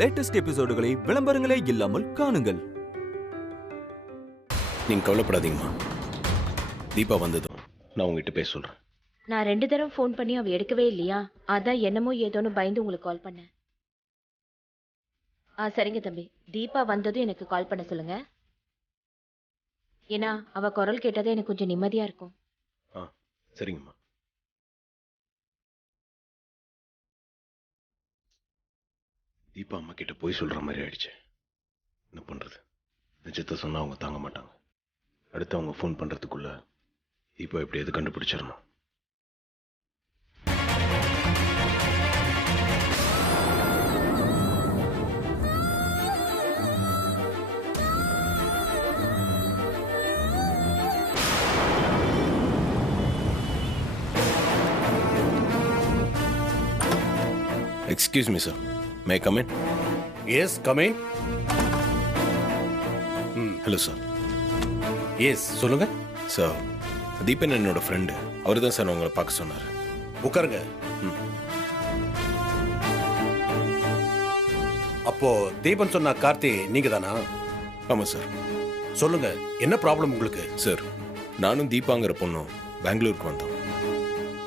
Latest எபிசோடுகளை விளம்பரங்களே இல்லாமல் காணுங்கள். நீங்க கவலைப்படாதீங்கம்மா. தீபா வந்ததும் நான் உங்ககிட்ட பேச சொல்றேன். நான் 2 தடவை ஃபோன் பண்ணி அவ எடுக்கவே இல்லையா, அதான் என்னமோ ஏதோன்னு பயந்து உங்களுக்கு கால் பண்ணேன். சரிங்க தம்பி, தீபா வந்ததும் எனக்கு கால் பண்ண சொல்லுங்க. ஏன்னா அவ குரல் கேட்டதே எனக்கு கொஞ்சம் நிம்மதியா இருக்கும். சரிங்கம்மா. தீபா அம்மா கிட்ட போய் சொல்ற மாதிரி ஆயிடுச்சு. என்ன பண்றது? நிஜத்தை சொன்னா அவங்க தாங்க மாட்டாங்க. அடுத்து அவங்க ஃபோன் பண்றதுக்குள்ள தீபா எப்படியாவது கண்டுபிடிச்சிடணும். Excuse me, sir. May I come in? Yes, come in. Hello, sir. Yes, சொல்லுங்க. Sir, தீபன் என்னோட ஃப்ரெண்டு. அவர் தான் சார் உங்களை பார்க்க சொன்னார். உட்காருங்க. அப்போ தீபன் சொன்ன கார்த்தி நீங்க தானா? ஆமாம் சார். சொல்லுங்க, என்ன ப்ராப்ளம் உங்களுக்கு? சார், நானும் தீபாங்கிற பொண்ணும் பெங்களூருக்கு வந்தோம்.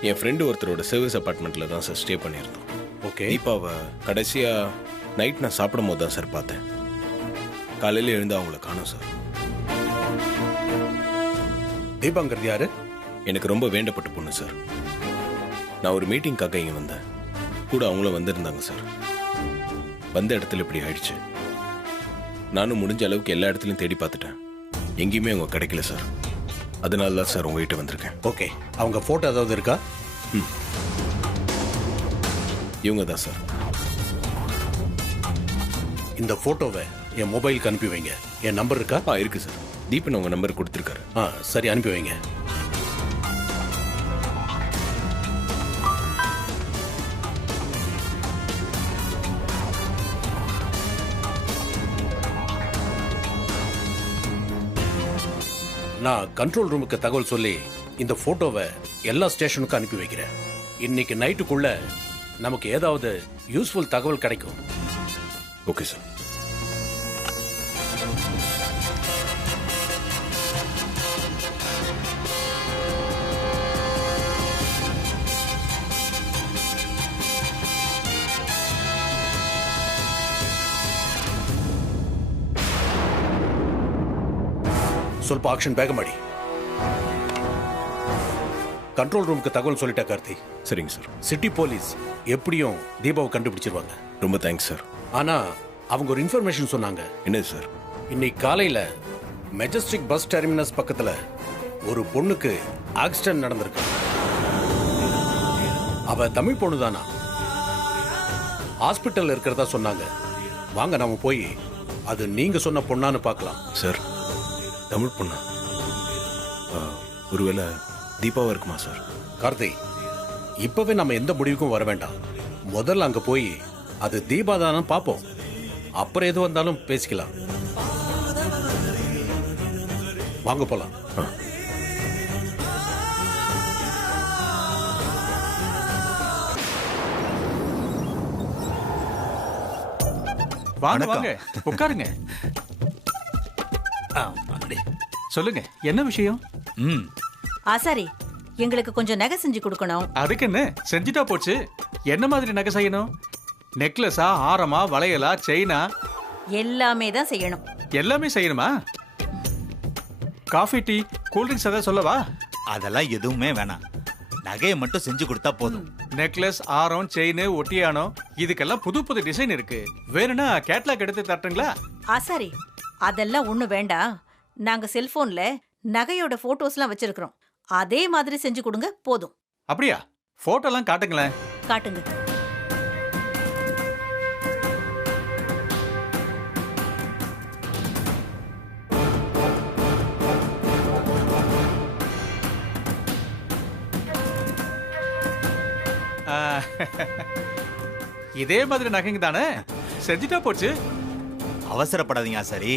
என் ஃப்ரெண்டு ஒருத்தரோட சர்வீஸ் அப்பார்ட்மெண்ட்டில் தான் சார் ஸ்டே பண்ணியிருந்தோம். ஓகே. தீபாவை கடைசியாக நைட் நான் சாப்பிடும் போது தான் சார் பார்த்தேன். காலையில் எழுந்து அவங்கள காணோம் சார். தீபாங்கிறது யாரு? எனக்கு ரொம்ப வேண்டப்பட்ட பொண்ணு சார். நான் ஒரு மீட்டிங்காக இங்கே வந்தேன். கூட அவங்களும் வந்திருந்தாங்க சார். வந்த இடத்துல இப்படி ஆயிடுச்சு. நானும் முடிஞ்ச அளவுக்கு எல்லா இடத்துலையும் தேடி பார்த்துட்டேன். எங்கேயுமே அவங்க கிடைக்கல சார். அதனால தான் சார் உங்ககிட்ட வந்திருக்கேன். ஓகே. அவங்க ஃபோட்டோ ஏதாவது இருக்கா? இவங்க தான் சார். இந்த ஃபோட்டோவை என் மொபைலுக்கு அனுப்பி வைங்க. என் நம்பர் இருக்கா? இருக்கு சார். தீபன் உங்க நம்பர் கொடுத்துருக்காரு. சரி, அனுப்பி வைங்க. நான் கண்ட்ரோல் ரூமுக்கு தகவல் சொல்லி இந்த போட்டோவை எல்லா ஸ்டேஷனுக்கும் அனுப்பி வைக்கிறேன். இன்னைக்கு நைட்டுக்குள்ள நமக்கு ஏதாவது யூஸ்ஃபுல் தகவல் கிடைக்கும். Okay sir. ಸ್ವಲ್ಪ ಆಕ್ಷನ್ ಬೇಗ ಮಾಡಿ. கண்ட்ரோல் ரூமுக்கு தகவல் சொல்லிட்டா கார்த்தி. சரிங்க சார். சிட்டி போலீஸ் எப்படியும் தீபாவை கண்டுபிடிச்சிருவாங்க. ரொம்ப தேங்க்ஸ் சார். ஆனா அவங்க ஒரு இன்ஃபர்மேஷன் சொன்னாங்க. என்ன சார்? இன்னைக்கு காலையில மெஜஸ்டிக் பஸ் டெர்மினஸ் பக்கத்துல ஒரு பொண்ணுக்கு ஆக்சிடென்ட் நடந்திருக்கு. அவ தமிழ் பொண்ணு தானா? ஹாஸ்பிட்டல் இருக்கிறதா சொன்னாங்க. வாங்க நாம போய் அது நீங்க சொன்ன பொண்ணான்னு பார்க்கலாம். சார், தமிழ் பொண்ணா? ஒருவேளை தீபாவா இருக்குமா சார்? கார்த்தி, இப்பவே நம்ம எந்த முடிவுக்கும் வர வேண்டாம். முதல்ல அங்க போய் அது தீபா தானு பார்ப்போம். அப்புறம் எது வந்தாலும் பேசிக்கலாம். வாங்க போலாம். வாங்க வாங்க, உட்காருங்க. சொல்லுங்க, என்ன விஷயம்? ஆசாரி, எங்களுக்கு கொஞ்சம் நகை செஞ்சு கொடுக்கணும். அதுக்கு என்ன, செஞ்சுட்டா போச்சு. என்ன மாதிரி நகை செய்யணும்? நெக்லஸா, ஆரமா, வளையலா, செயினா? எல்லாமே தான் செய்யணும். எல்லாமே செய்யணுமா? காஃபி, டீ, கூல்ட்ரிங்க்ஸ் ஏதாவது சொல்லவா? அதெல்லாம் எதுவுமே வேணாம். நகையை மட்டும் செஞ்சு கொடுத்தா போதும். நெக்லஸ், ஆரம், செயின், ஒட்டியானம், இதுக்கெல்லாம் புது புது டிசைன் இருக்கு. வேணும்னா கேட்லாக் எடுத்து தட்டுங்களா? ஆசாரி, அதெல்லாம் ஒண்ணும் வேண்டாம். நாங்க செல்போன்ல நகையோட போட்டோஸ்லாம் வச்சிருக்கிறோம். அதே மாதிரி செஞ்சு கொடுங்க போதும். அப்படியா? போட்டோலாம் காட்டுங்களேன். காட்டுங்க. இதே மாதிரி நகைங்க தானே, செஞ்சுட்டா போச்சு. அவசரப்படாதீங்க ஆசாரி.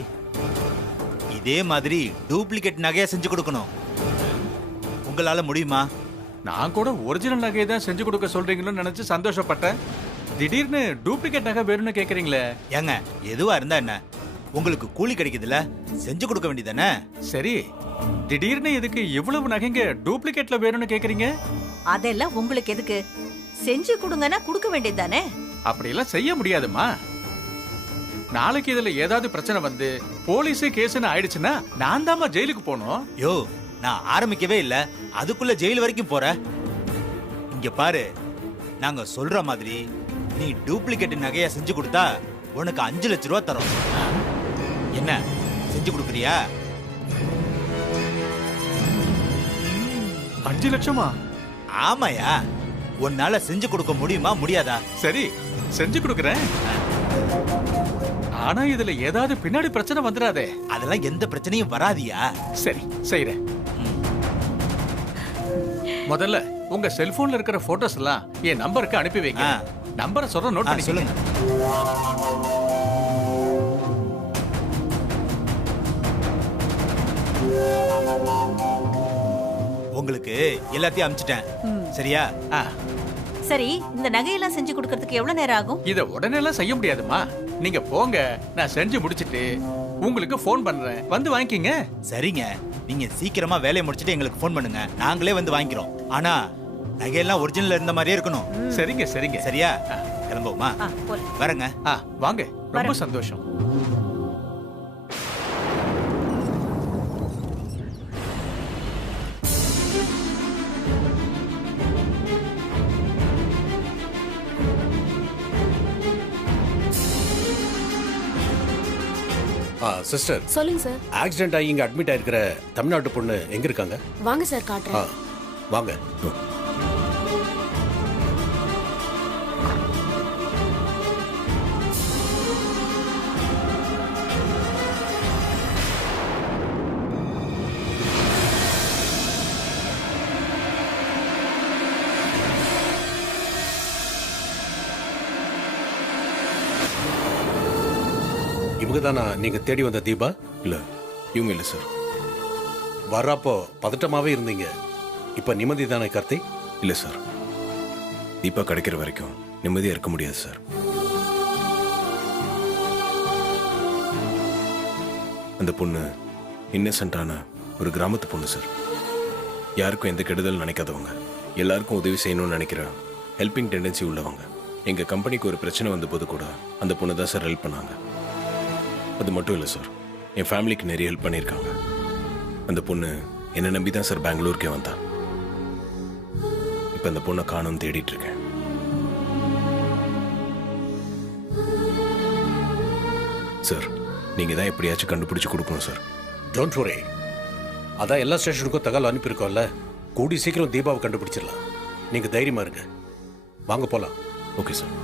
இதே மாதிரி டூப்ளிகேட் நகையை செஞ்சு கொடுக்கணும். உங்களால முடியுமா? நான் கூட ஒரிஜினல் நகையை தான் செஞ்சு கொடுக்க சொல்றீங்களோன்னு நினைச்சு சந்தோஷப்பட்டேன். திடீர்னு டூப்ளிகேட் நகை வேணும்னு கேக்குறீங்களே? ஏங்க எதுவா இருந்தா என்ன, உங்களுக்கு கூலி கிடைக்குதுல்ல, செஞ்சு கொடுக்க வேண்டியதானே? சரி, திடீர்னு எதுக்கு இவ்வளவு நகைங்க டூப்ளிகேட்ல வேணும்னு கேக்குறீங்க? அதெல்லாம் உங்களுக்கு எதுக்கு? செஞ்சு கொடுங்கன்னா கொடுக்க வேண்டியது தானே? அப்படியெல்லாம் செய்ய முடியாதுமா. நாளைக்கு இதுல ஏதாவது பிரச்சனை வந்து போலீஸ் கேஸ்னு ஆயிடுச்சுன்னா நான் தாமா ஜெயிலுக்கு போகணும். யோ, நான் ஆரம்பிக்கவே இல்ல, அதுக்குள்ள ஜெயில் வரைக்கும் போற. இங்க பாரு, நாங்க சொல்ற மாதிரி நீ டூப்ளிகேட் நகையா செஞ்சு கொடுத்தா உனக்கு 5 லட்சம் ரூபா தரோம். என்ன செஞ்சு கொடுக்குறியா? 5 லட்சமா? ஆமாயா, உன்னால செஞ்சு கொடுக்க முடியுமா முடியாதா? சரி, செஞ்சு கொடுக்கறேன். ஆனா இதுல ஏதாவது பின்னாடி பிரச்சனை வந்துடாதே? அதெல்லாம் எந்த பிரச்சனையும் வராதியா? சரி, செய்றேன். முதல்ல உங்க செல்போன்ல இருக்கிற போட்டோஸ் எல்லாம் என் நம்பருக்கு அனுப்பி வைங்க. நம்பரை சொல்ற நோட் பண்ணி சொல்லுங்க. உங்களுக்கு எல்லாத்தையும் அனுப்பிச்சிட்டேன், சரியா? சரி, இந்த நகையெல்லாம் செஞ்சு கொடுக்கறதுக்கு எவ்வளவு நேரம் ஆகும்? இத உடனே எல்லாம் செய்ய முடியாதுமா. நீங்க போங்க, நான் செஞ்சு முடிச்சிட்டு உங்களுக்கு போன் பண்றேன், வந்து வாங்கிக்கிங்க. சரிங்க, நீங்க சீக்கிரமா வேலையை முடிச்சிட்டு எங்களுக்கு ஃபோன் பண்ணுங்க, நாங்களே வந்து வாங்கிக்கிறோம். ஆனா நகையெல்லாம் ஒரிஜினல் இருந்த மாதிரியே இருக்கணும். சரிங்க சரிங்க. சரியா? கிளம்புவோமா? வரங்க. வாங்க, ரொம்ப சந்தோஷம். சிஸ்டர், சொல்லுங்க சார். ஆக்சிடென்ட் ஆகி இங்க அட்மிட் ஆயிருக்கிற தமிழ்நாட்டு பொண்ணு எங்க இருக்காங்க? வாங்க சார், காட்டுறேன். வாங்க. இவங்க தானா நீங்க தேடி வந்த தீபா? இல்ல, இவங்க இல்ல சார். வர்றப்போ பதட்டமாவே இருந்தீங்க, இப்ப நிம்மதி தானே கார்த்தி? இல்ல சார், தீபா கிடைக்கிற வரைக்கும் நிம்மதியா இருக்க முடியாது சார். அந்த பொண்ணு இன்னசென்ட்டான ஒரு கிராமத்து பொண்ணு சார். யாருக்கும் எந்த கெடுதல் நினைக்காதவங்க, எல்லாருக்கும் உதவி செய்யணும்னு நினைக்கிற ஹெல்பிங் டெண்டன்சி உள்ளவங்க. எங்க கம்பெனிக்கு ஒரு பிரச்சனை வந்த போது கூட அந்த பொண்ணு தான் சார் ஹெல்ப் பண்ணாங்க. அது மட்டும் இல்லை சார், என் ஃபேமிலிக்கு நிறைய ஹெல்ப் பண்ணியிருக்காங்க. அந்த பொண்ணு என்னை நம்பி தான் சார் பெங்களூருக்கே வந்தா. இப்போ அந்த பொண்ணை காணோம்னு தேடிட்டு இருக்கேன். சார், நீங்கள் தான் எப்படியாச்சும் கண்டுபிடிச்சு கொடுக்கணும் சார். டோன்ட் வரி, அதான் எல்லா ஸ்டேஷனுக்கும் தகவல் அனுப்பியிருக்கோம்ல, கூடி சீக்கிரம் தீபாவை கண்டுபிடிச்சிடலாம். நீங்க தைரியமா இருங்க, வாங்க போலாம். Okay sir.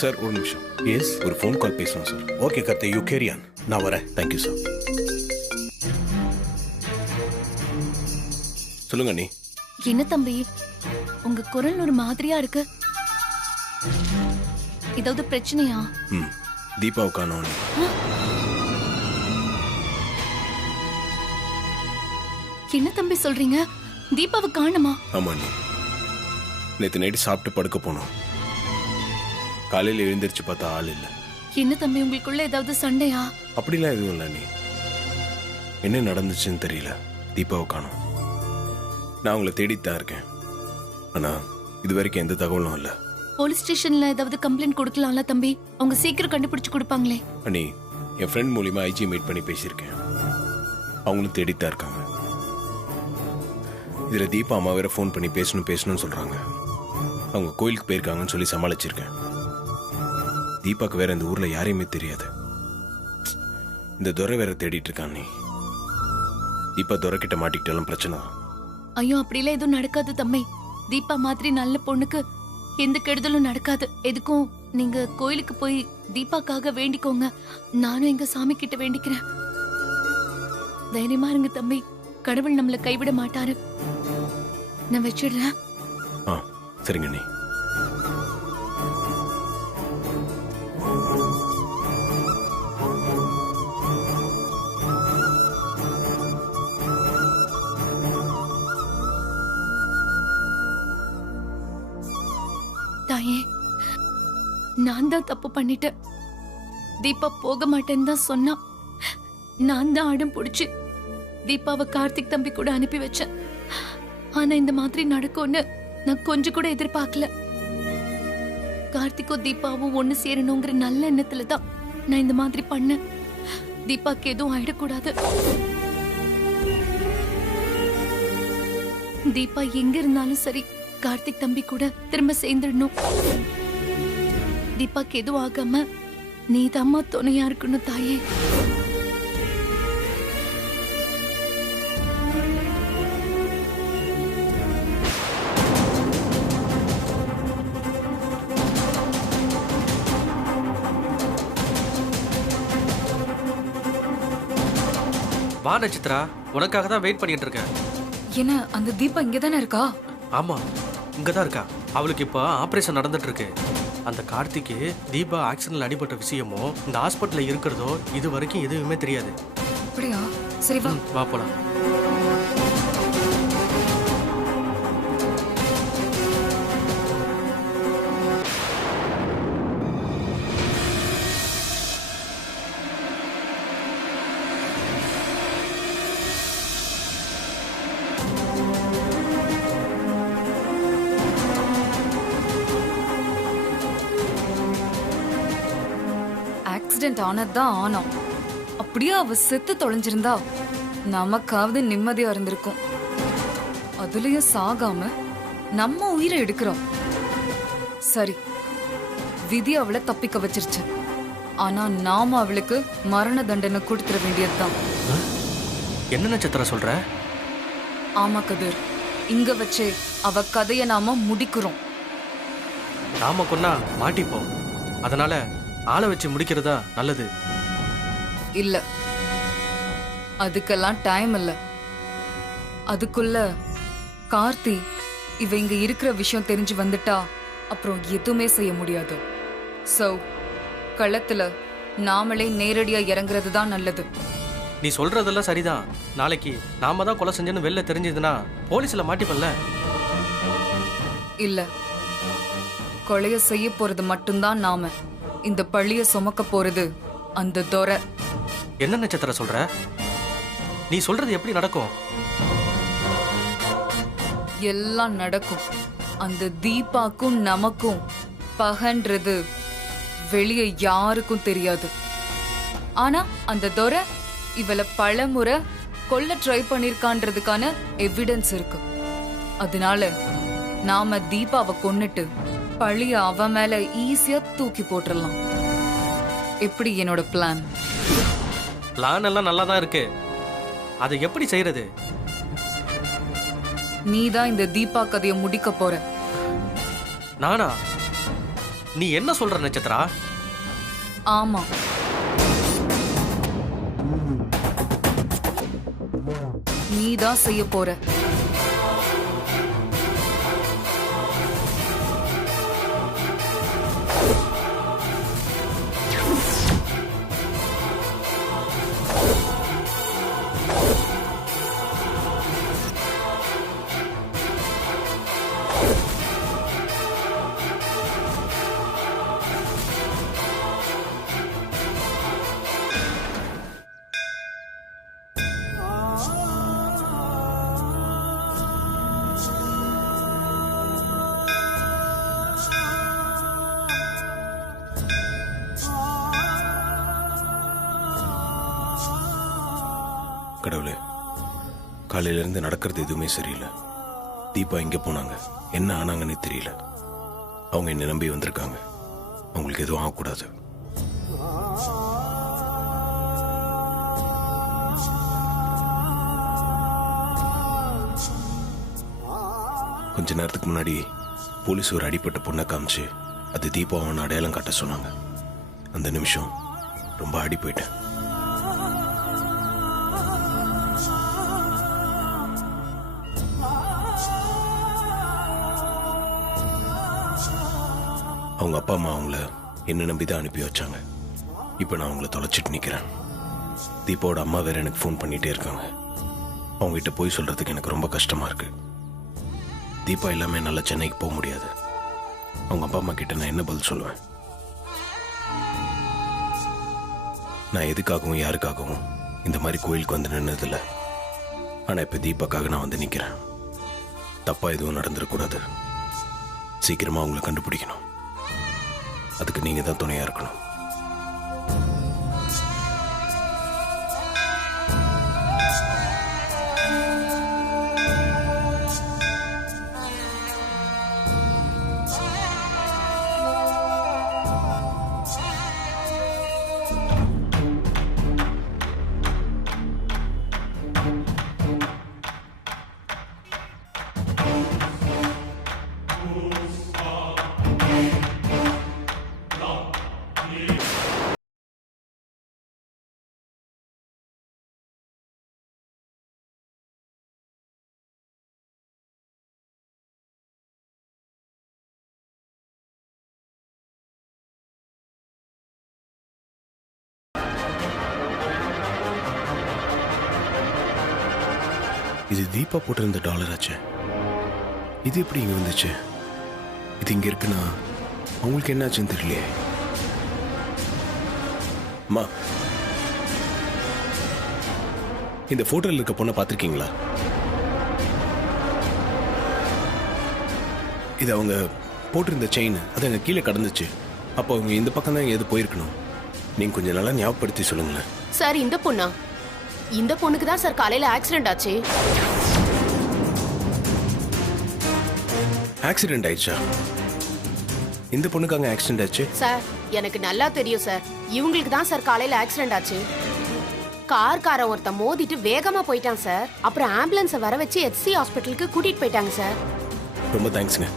சார், ஒரு நிமிஷம். எஸ், ஒரு ஃபோன் கால் பேசணும் sir. Okay Karthi, you carry on, நான் வரேன். Thank you sir. சொல்லுங்க அண்ணி. என்ன தம்பி, உங்க குரல் ஒரு மாதிரியா இருக்கு. ஏதாவது பிரச்சனையா? தீபாவை காணோம். என்ன தம்பி சொல்றீங்க? தீபாவை காணுமா? ஆமா அண்ணி, நேற்று நைட்டு சாப்பிட்டு படுக்க போனோம், காலையில் எழுந்திரிச்சு பார்த்தா ஆள் இல்லை. என்ன தம்பி, உங்களுக்குள்ள ஏதாவது சண்டையா? அப்படிலாம் எதுவும் இல்லை அண்ணி. என்ன நடந்துச்சுன்னு தெரியல, தீபாவை காணோம். நான் அவங்கள தேடிட்டு தான் இருக்கேன், ஆனா இது வரைக்கும் எந்த தகவலும் இல்லை. போலீஸ் ஸ்டேஷன்ல ஏதாவது கம்ப்ளைண்ட் கொடுக்கலாம்ல தம்பி, அவங்க சீக்கிரம் கண்டுபிடிச்சு கொடுப்பாங்களே. அண்ணி, என் ஃப்ரெண்ட் மூலியமா ஐஜி மீட் பண்ணி பேசியிருக்கேன், அவங்களும் தேடிட்டு தான் இருக்காங்க. இதுல தீபா அம்மா வேற ஃபோன் பண்ணி பேசணும்னு சொல்றாங்க. அவங்க கோயிலுக்கு போயிருக்காங்கன்னு சொல்லி சமாளிச்சிருக்கேன். தீபாக்கு வேற இந்த ஊர்ல யாரையுமே தெரியாது. இந்த துரை வேற தேடிட்டு இருக்கான். நீ தீபா துரை கிட்ட மாட்டிக்கிட்டாலும் பிரச்சனை. ஐயோ, அப்படிலாம் எதுவும் நடக்காது தம்பி. தீபா மாதிரி நல்ல பொண்ணுக்கு எந்த கெடுதலும் நடக்காது. எதுக்கும் நீங்க கோயிலுக்கு போய் தீபாக்காக வேண்டிக்கோங்க. நானும் எங்க சாமி கிட்ட வேண்டிக்கிறேன். தைரியமா இருங்க தம்பி, கடவுள் நம்மளை கைவிட மாட்டாரு. நான் வச்சிடுறேன். சரிங்க நீ. தாயே. நான் தான் தப்பு பண்ணிட்டேன். தீபா போக மாட்டேன்னு தான் சொன்னா. நான் தான் அடம் பிடிச்சு தீபாவை கார்த்திக் தம்பி கூட அனுப்பி வச்சேன். ஆனா இந்த மாதிரி நடக்கும்னு நான் கொஞ்சம் கூட எதிர்பார்க்கல. கார்த்திக்கும் தீபாவும் ஒண்ணு சேரணுங்கிற நல்ல எண்ணத்துல தான் நான் இந்த மாதிரி பண்ணேன். தீபாக்கு எதுவும் ஆயிடக்கூடாது. தீபா எங்க இருந்தாலும் சரி, கார்த்திக் தம்பி கூட திரும்ப சேர்ந்துடணும். தீபாக்கு எதுவும் ஆகாம நீதாம்மா துணையா இருக்கணும் தாயே. வா நட்சத்திரா, உனக்காக தான் வெயிட் பண்ணிட்டு இருக்கேன். என்ன அந்த தீபா இங்க தானே இருக்கா? ஆமா, இங்க தான் இருக்கா. அவளுக்கு இப்போ ஆபரேஷன் நடந்துட்டு இருக்கு. அந்த கார்த்திக்கு தீபா ஆக்சிடென்ட்ல அடிபட்ட விஷயமோ இந்த ஹாஸ்பிட்டல்ல இருக்கிறதோ இது வரைக்கும் எதுவுமே தெரியாது. அப்படியா? சரி வா. வா போலாம். ஆக்சிடென்ட் ஆனதுதான் ஆனோம். அப்படியே அவ செத்து தொலைஞ்சிருந்தா நமக்காவது நிம்மதியா இருந்திருக்கும். அதுலயும் சாகாம நம்ம உயிரை எடுக்கிறோம். சரி, விதி அவளை தப்பிக்க வச்சிருச்சு. ஆனா நாம அவளுக்கு மரண தண்டனை கொடுத்துட வேண்டியதுதான். என்ன நட்சத்திரா சொல்ற? ஆமா கதிர், இங்க வச்சே அவ கதைய நாம முடிக்கிறோம். நாம கொன்னா மாட்டிப்போம். அதனால ஆளை வச்சு முடிக்கிறதா நல்லது. இல்ல, அதுக்கெல்லாம் டைம் இல்ல. அதுக்குள்ள கார்த்தி இவ இங்க இருக்கிற விஷயம் தெரிஞ்சு வந்துட்டா அப்புறம் எதுவுமே செய்ய முடியாது. சோ களத்துல நாமளே நேரடியா இறங்குறது தான் நல்லது. நீ சொல்றதெல்லாம் சரிதான். நாளைக்கு நாம தான் கொலை செஞ்சேன்னு வெளில தெரிஞ்சதுன்னா போலீஸ்ல மாட்டிப்பல்ல. இல்ல, கொலைய செய்ய போறது மட்டும்தான் நாம. இந்த பழிய சுமக்க போறது அந்த துரை. என்ன நட்சத்திர சொல்ற? நீ சொல்றது எப்படி நடக்கும்? எல்லாம் நடக்கும். அந்த தீபாக்கும் நமக்கும் பகன்றது வெளியே யாருக்கும் தெரியாது. ஆனா அந்த துரை இவளை பலமுறை கொல்ல ட்ரை பண்ணிருக்கான்றதுக்கான எவிடன்ஸ் இருக்கு. அதனால நாம தீபாவை கொன்னுட்டு பழிய அவ மேல ஈஸியா தூக்கி போட்டுடலாம். எப்படி என்னோட பிளான்? பிளான் எல்லாம் நல்லா தான் இருக்கு. அதை எப்படி செய்யறது? நீதான் இந்த தீபா கதையை முடிக்க போற. நானா? நீ என்ன சொல்ற நட்சத்திரா? ஆமா, நீதான் செய்ய போற. கடவுளே, காலையில இருந்து நடக்கிறது எதுவுமே சரியில்லை. தீபா எங்க போனாங்க, என்ன ஆனாங்கன்னு தெரியல. அவங்க என்ன நம்பி வந்திருக்காங்க. அவங்களுக்கு எதுவும் ஆகக்கூடாது. கொஞ்ச நேரத்துக்கு முன்னாடி போலீஸ் ஒரு அடிப்பட்ட பொண்ணை காமிச்சு அது தீபாவான அடையாளம் காட்ட சொன்னாங்க. அந்த நிமிஷம் ரொம்ப அடி போயிட்டேன். அவங்க அப்பா அம்மா அவங்கள என்ன நம்பி தான் அனுப்பி வச்சாங்க. இப்போ நான் அவங்கள தொலைச்சிட்டு நிற்கிறேன். தீபாவோட அம்மா வேற எனக்கு ஃபோன் பண்ணிகிட்டே இருக்காங்க. அவங்ககிட்ட போய் சொல்கிறதுக்கு எனக்கு ரொம்ப கஷ்டமாக இருக்கு. தீபா எல்லாமே என்னால் சென்னைக்கு போக முடியாது. அவங்க அப்பா அம்மா கிட்ட நான் என்ன பதில் சொல்லுவேன்? நான் எதுக்காகவும் யாருக்காகவும் இந்த மாதிரி கோயிலுக்கு வந்து நின்னதில்லை. ஆனால் இப்போ தீபாக்காக நான் வந்து நிற்கிறேன். தப்பா எதுவும் நடந்துடக்கூடாது. சீக்கிரமா அவங்களை கண்டுபிடிக்கணும். அதுக்கு நீங்க தான் துணையா இருக்கணும். இது தீபா போட்டிருந்த டாலர் ஆச்சு. இது எப்படி இங்க வந்துச்சு? இது இங்க இருக்குன்னா அவங்களுக்கு என்னாச்சுன்னு தெரியலையே. அம்மா, இந்த போட்டோல இருக்க பொண்ணை பார்த்திருக்கீங்களா? இது அவங்க போட்டிருந்த செயின். அது அங்க கீழே கடந்துச்சு. அப்போ அவங்க இந்த பக்கம் தான் எது போயிருக்கணும். நீங்க கொஞ்சம் நல்லா ஞாபகப்படுத்தி சொல்லுங்களேன். சார், இந்த பொண்ணா? இந்த பொண்ணுக்கு தான் சார் காலையில ஆக்சிடென்ட் ஆச்சு. ஆக்சிடென்ட் ஆயிடுச்சா? இந்த பொண்ணுக்கு அங்க ஆக்சிடென்ட் ஆச்சு? சார், எனக்கு நல்லா தெரியும் சார். இவங்களுக்கு தான் சார் காலையில ஆக்சிடென்ட் ஆச்சு. காரன் ஒருத்தன் மோதிட்டு வேகமா போயிட்டான் சார். அப்புறம் ஆம்புலன்ஸை வர வச்சு HC ஹாஸ்பிட்டலுக்கு கூட்டிட்டு போயிட்டாங்க சார். ரொம்ப தேங்க்ஸ்ங்க.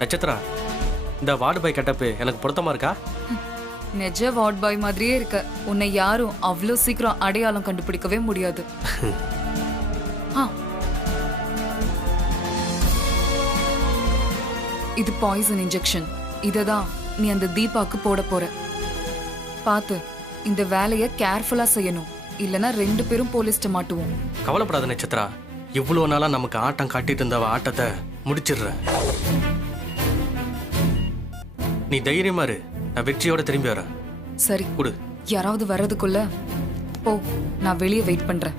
நட்சத்திரா, இந்த வார்டு பாய் கெட்டப்பு எனக்கு பொருத்தமா இருக்கா? நெஜ வார்ட் பாய் மாதிரியே இருக்க. உன்னை யாரும் அவ்வளோ சீக்கிரம் அடையாளம் கண்டுபிடிக்கவே முடியாது. இது பாய்சன் இன்ஜெக்ஷன். இததான் நீ அந்த தீபாக்கு போட போற. பார்த்து இந்த வேலையை கேர்ஃபுல்லா செய்யணும். இல்லனா 2 பேரும் போலீஸ்ட்ட மாட்டுவோம். கவலைப்படாத நட்சத்திரா. இவ்வளவு நாளா நமக்கு ஆட்டம் காட்டிட்டு இருந்த ஆட்டத்தை முடிச்சிடுற. நீ தைரியமா இரு. நான் வெற்றியோட திரும்பி வரேன். சரி, குடு. யாராவது வர்றதுக்குள்ள போ. நான் வெளியே வெயிட் பண்றேன்.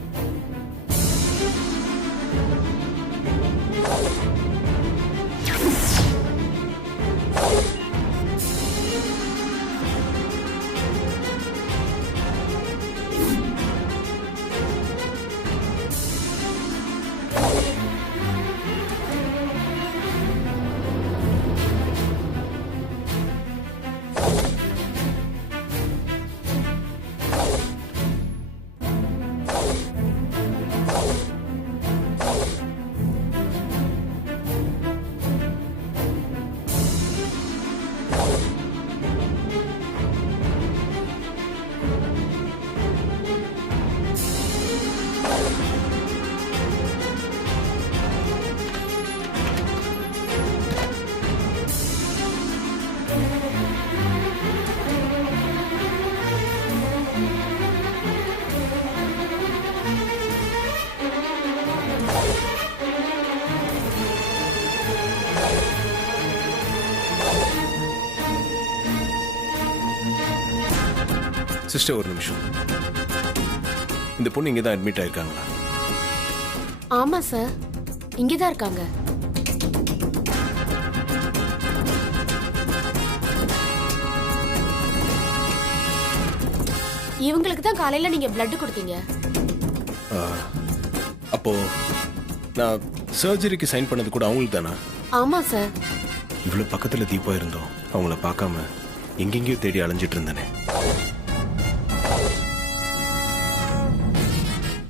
சிஸ்டர், ஒரு நிமிஷம். இந்த பொண்ணு இங்கே தான் அட்மிட் ஆயிருக்காங்களா? ஆமா சார், இங்கதான் இருக்காங்க. இவங்களுக்கு தான் காலையில நீங்க பிளட் கொடுத்தீங்க. அப்போ நான் சர்ஜரிக்கு சைன் பண்ணது கூட அவங்களுக்கு தானா? ஆமா சார். இவ்வளவு பக்கத்துல தீபா இருந்தோம். அவங்கள பார்க்காம எங்கெங்கயோ தேடி அலைஞ்சிட்டு இருந்தேனே.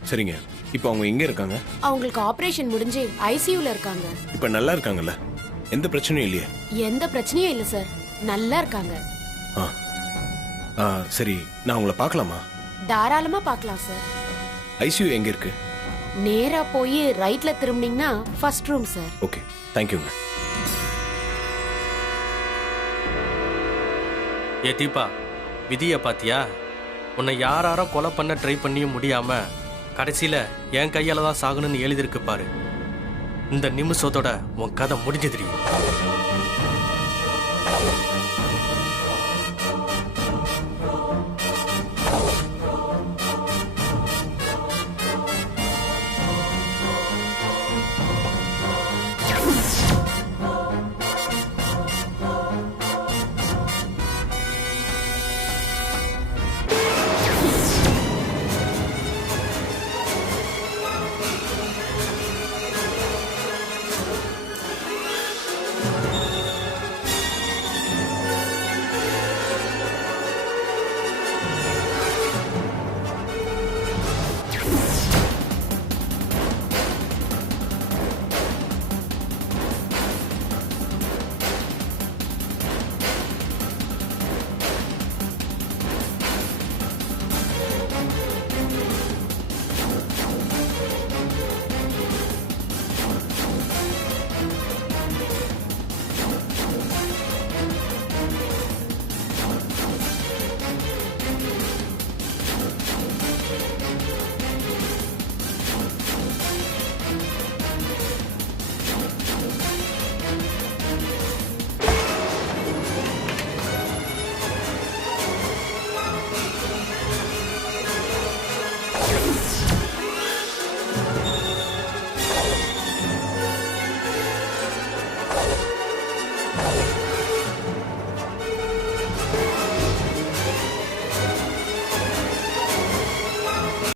சரிங்க, இப்போ அவங்க எங்க இருக்காங்க? அவங்களுக்கு ஆபரேஷன் முடிஞ்சு ஐசியூல இருக்காங்க. இப்போ நல்லா இருக்காங்கல்ல? எந்த பிரச்சனையும் இல்லையே? எந்த பிரச்சனையும் இல்ல சார், நல்லா இருக்காங்க. சரி, நான் உங்களை பார்க்கலாமா? தாராளமா பார்க்கலாம் சார். ஐசியூ எங்க இருக்கு? நேரா போய் ரைட்ல திரும்பினீங்கன்னா ஃபர்ஸ்ட் ரூம் சார். ஓகே, தேங்க்யூங்க. ஏ தீபா, விதியை பாத்தியா? உன்னை யாராரோ கொலை பண்ண ட்ரை பண்ணியும் முடியாம கடைசியில என் கையால தான் சாகணும்னு எழுதியிருக்கு பாரு. இந்த நிமிஷத்தோட உன் கதை முடிஞ்சு தெரியும்.